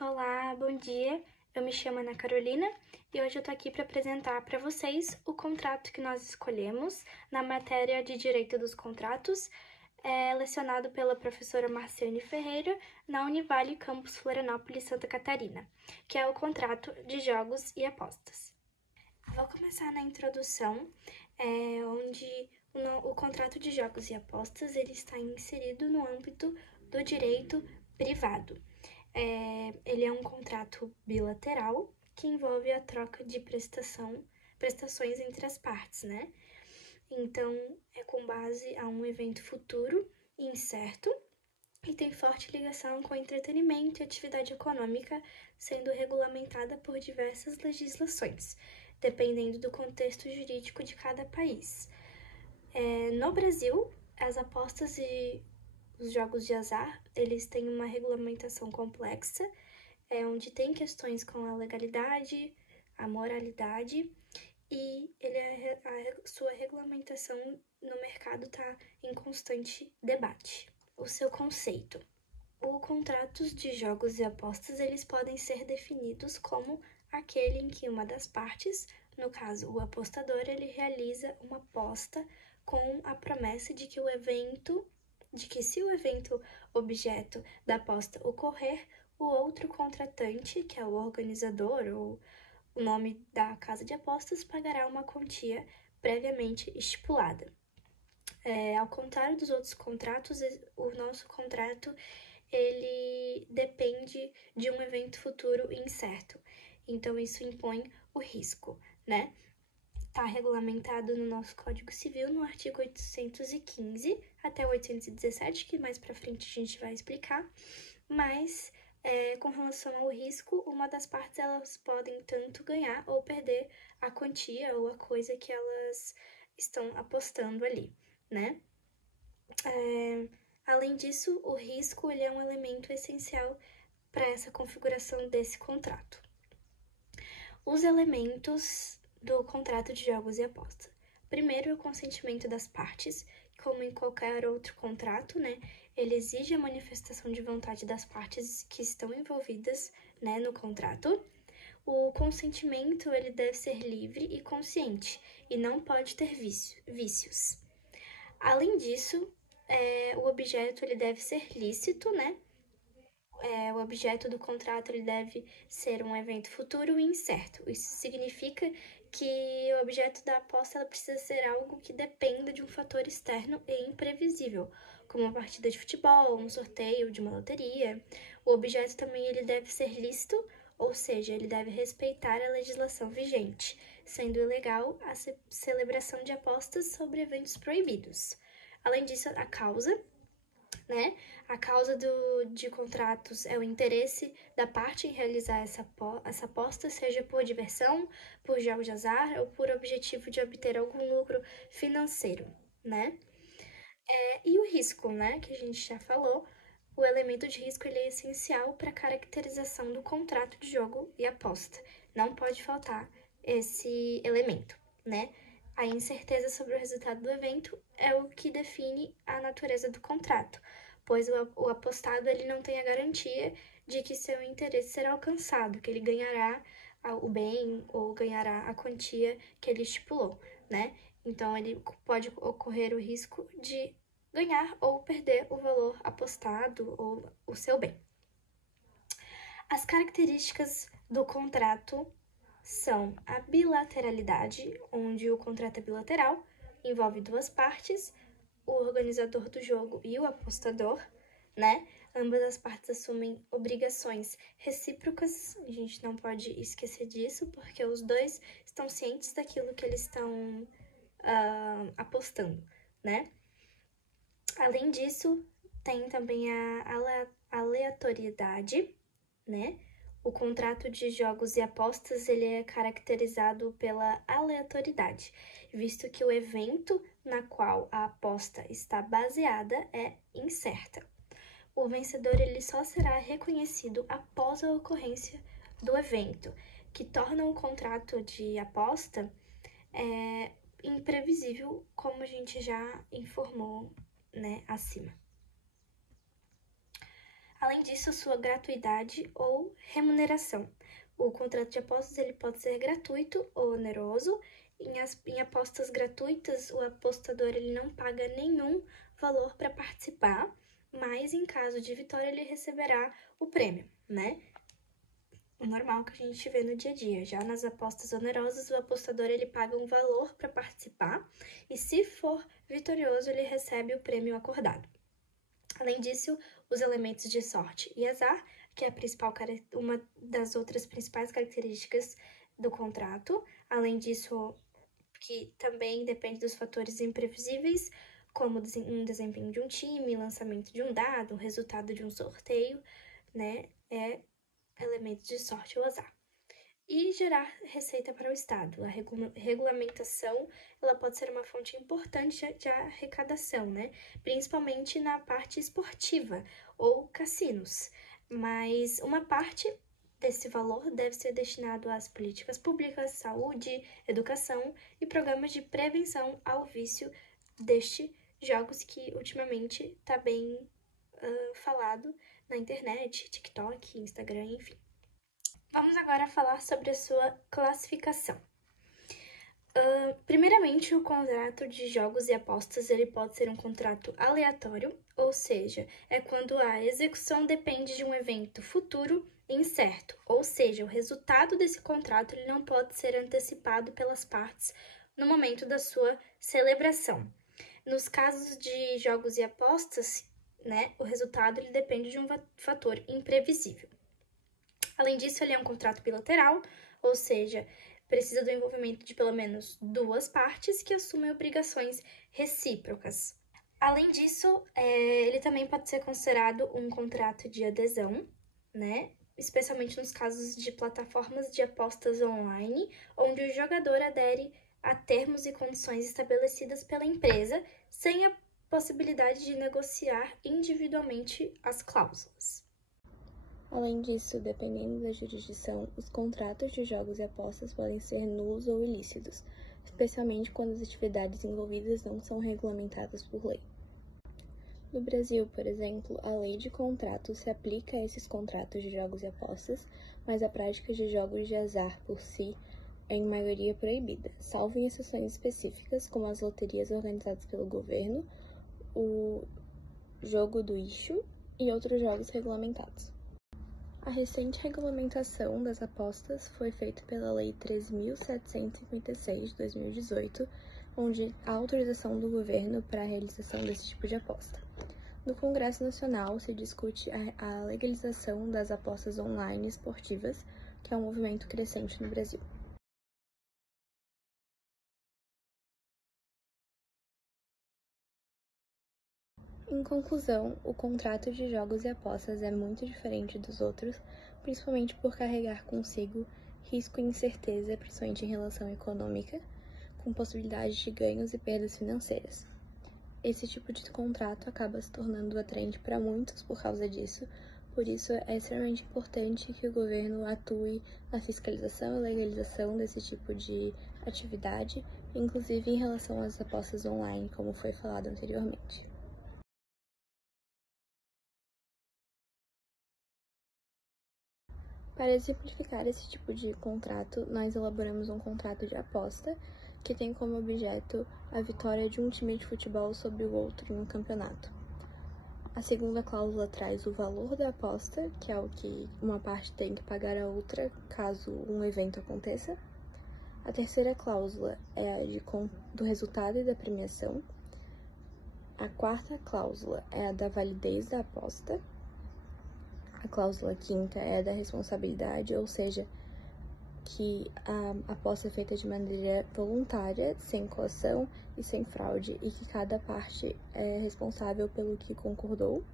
Olá, bom dia. Eu me chamo Ana Carolina e hoje eu tô aqui para apresentar para vocês o contrato que nós escolhemos na matéria de Direito dos Contratos, lecionado pela professora Marciane Ferreira na Univale Campus Florianópolis, Santa Catarina, que é o contrato de jogos e apostas. Vou começar na introdução, onde o contrato de jogos e apostas ele está inserido no âmbito do direito privado. Ele é um contrato bilateral que envolve a troca de prestações entre as partes, né? Então, é com base a um evento futuro e incerto e tem forte ligação com entretenimento e atividade econômica, sendo regulamentada por diversas legislações, dependendo do contexto jurídico de cada país. No Brasil, as apostas e os jogos de azar, eles têm uma regulamentação complexa, onde tem questões com a legalidade, a moralidade, e a sua regulamentação no mercado está em constante debate. O seu conceito. Os contratos de jogos e apostas, eles podem ser definidos como aquele em que uma das partes, no caso o apostador, ele realiza uma aposta com a promessa de que se o evento objeto da aposta ocorrer, o outro contratante, que é o organizador ou o nome da casa de apostas, pagará uma quantia previamente estipulada. Ao contrário dos outros contratos, o nosso contrato ele depende de um evento futuro incerto. Então, isso impõe o risco, né? Está regulamentado no nosso Código Civil, no artigo 815 até 817, que mais para frente a gente vai explicar. Mas, com relação ao risco, uma das partes elas podem tanto ganhar ou perder a quantia ou a coisa que elas estão apostando ali, né? Além disso, o risco ele é um elemento essencial para essa configuração desse contrato. Os elementos do contrato de jogos e apostas. Primeiro, o consentimento das partes, como em qualquer outro contrato, né? Ele exige a manifestação de vontade das partes que estão envolvidas, né, no contrato. O consentimento ele deve ser livre e consciente e não pode ter vícios. Além disso, o objeto ele deve ser lícito, né? O objeto do contrato ele deve ser um evento futuro e incerto. Isso significa que o objeto da aposta ela precisa ser algo que dependa de um fator externo e imprevisível, como uma partida de futebol, um sorteio de uma loteria. O objeto também ele deve ser lícito, ou seja, ele deve respeitar a legislação vigente, sendo ilegal a celebração de apostas sobre eventos proibidos. Além disso, a causa, né? A causa de contratos é o interesse da parte em realizar essa aposta, seja por diversão, por jogos de azar ou por objetivo de obter algum lucro financeiro, né? E o risco, né? Que a gente já falou, o elemento de risco ele é essencial para a caracterização do contrato de jogo e aposta. Não pode faltar esse elemento, né? A incerteza sobre o resultado do evento é o que define a natureza do contrato, pois o apostado ele não tem a garantia de que seu interesse será alcançado, que ele ganhará o bem ou ganhará a quantia que ele estipulou, né? Então, ele pode ocorrer o risco de ganhar ou perder o valor apostado ou o seu bem. As características do contrato são a bilateralidade, onde o contrato é bilateral, envolve duas partes, o organizador do jogo e o apostador, né? Ambas as partes assumem obrigações recíprocas, a gente não pode esquecer disso, porque os dois estão cientes daquilo que eles estão apostando, né? Além disso, tem também a aleatoriedade, né? O contrato de jogos e apostas ele é caracterizado pela aleatoriedade, visto que o evento na qual a aposta está baseada é incerta. O vencedor ele só será reconhecido após a ocorrência do evento, que torna o contrato de aposta imprevisível, como a gente já informou, né, acima. Além disso, sua gratuidade ou remuneração. O contrato de apostas ele pode ser gratuito ou oneroso. Em apostas gratuitas, o apostador ele não paga nenhum valor para participar, mas em caso de vitória ele receberá o prêmio, né? O normal que a gente vê no dia a dia. Já nas apostas onerosas, o apostador ele paga um valor para participar e, se for vitorioso, ele recebe o prêmio acordado. Além disso, os elementos de sorte e azar, que é uma das outras principais características do contrato. Além disso, que também depende dos fatores imprevisíveis, como um desempenho de um time, lançamento de um dado, o resultado de um sorteio, né? Elementos de sorte ou azar. E gerar receita para o Estado. A regulamentação ela pode ser uma fonte importante de arrecadação, né? Principalmente na parte esportiva ou cassinos. Mas uma parte desse valor deve ser destinado às políticas públicas, saúde, educação e programas de prevenção ao vício destes jogos que ultimamente está bem falado na internet, TikTok, Instagram, enfim. Vamos agora falar sobre a sua classificação. Primeiramente, o contrato de jogos e apostas ele pode ser um contrato aleatório, ou seja, é quando a execução depende de um evento futuro e incerto, ou seja, o resultado desse contrato ele não pode ser antecipado pelas partes no momento da sua celebração. Nos casos de jogos e apostas, né, o resultado ele depende de um fator imprevisível. Além disso, ele é um contrato bilateral, ou seja, precisa do envolvimento de pelo menos duas partes que assumem obrigações recíprocas. Além disso, ele também pode ser considerado um contrato de adesão, né? Especialmente nos casos de plataformas de apostas online, onde o jogador adere a termos e condições estabelecidas pela empresa, sem a possibilidade de negociar individualmente as cláusulas. Além disso, dependendo da jurisdição, os contratos de jogos e apostas podem ser nulos ou ilícitos, especialmente quando as atividades envolvidas não são regulamentadas por lei. No Brasil, por exemplo, a lei de contratos se aplica a esses contratos de jogos e apostas, mas a prática de jogos de azar por si é em maioria proibida, salvo em exceções específicas, como as loterias organizadas pelo governo, o jogo do Ixo e outros jogos regulamentados. A recente regulamentação das apostas foi feita pela Lei 3.756 de 2018, onde há autorização do governo para a realização desse tipo de aposta. No Congresso Nacional se discute a legalização das apostas online esportivas, que é um movimento crescente no Brasil. Em conclusão, o contrato de jogos e apostas é muito diferente dos outros, principalmente por carregar consigo risco e incerteza, principalmente em relação econômica, com possibilidade de ganhos e perdas financeiras. Esse tipo de contrato acaba se tornando atraente para muitos por causa disso, por isso é extremamente importante que o governo atue na fiscalização e legalização desse tipo de atividade, inclusive em relação às apostas online, como foi falado anteriormente. Para exemplificar esse tipo de contrato, nós elaboramos um contrato de aposta que tem como objeto a vitória de um time de futebol sobre o outro em um campeonato. A segunda cláusula traz o valor da aposta, que é o que uma parte tem que pagar a outra caso um evento aconteça. A terceira cláusula é a do resultado e da premiação. A quarta cláusula é a da validez da aposta. A cláusula quinta é a da responsabilidade, ou seja, que a aposta é feita de maneira voluntária, sem coação e sem fraude, e que cada parte é responsável pelo que concordou.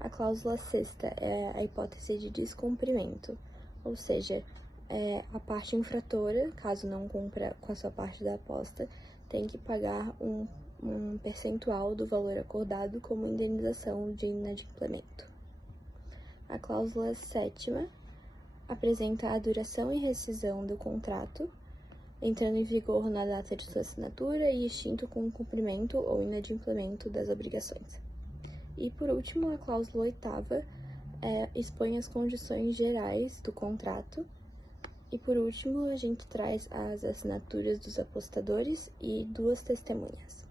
A cláusula sexta é a hipótese de descumprimento, ou seja, a parte infratora, caso não cumpra com a sua parte da aposta, tem que pagar um percentual do valor acordado como indenização de inadimplemento. A cláusula sétima apresenta a duração e rescisão do contrato, entrando em vigor na data de sua assinatura e extinto com o cumprimento ou inadimplemento das obrigações. E, por último, a cláusula oitava expõe as condições gerais do contrato. E por último, a gente traz as assinaturas dos apostadores e 2 testemunhas.